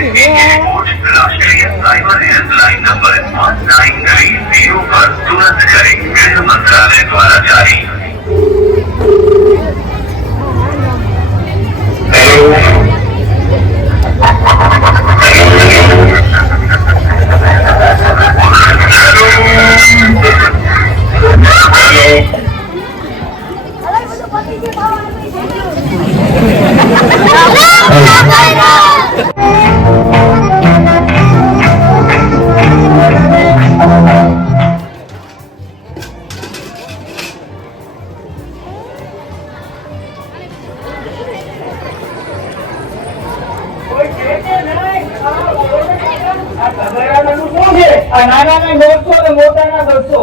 राष्ट्रीय cyber helpline number 990 पर तुरंत करें। गृह मंत्रालय द्वारा जारी। નાના દોસ્તો ને મોટા ના દોસ્તો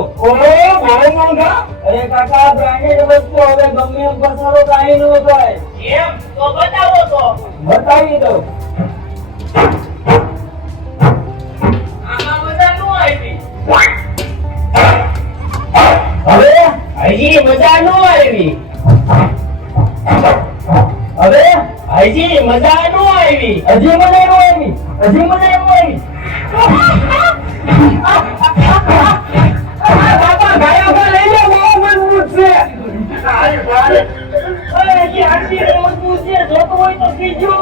અરે કાકા બ્રાન્ડેડ વસ્તુ હવે ગમે એમ પસારો કાંઈ ન થાય એમ તો બતાવો તો બતાવી દો આમાં મજા નો આવી હવે હજી મજા ન આવી હવે હજી મજા ન આવી હજી મજા ન આવી હજી મજા ન આવી બાબા ગાયો પર લઈ લે બહુ મજબૂત છે અરે હજી આટલી મજબૂત છે જોતો હોય તો કીજો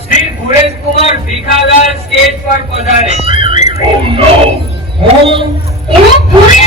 શ્રી ભુરેશ કુમાર ભીખાદાર સ્ટેજ પર પધારે. Oh no! હું ભુરેશ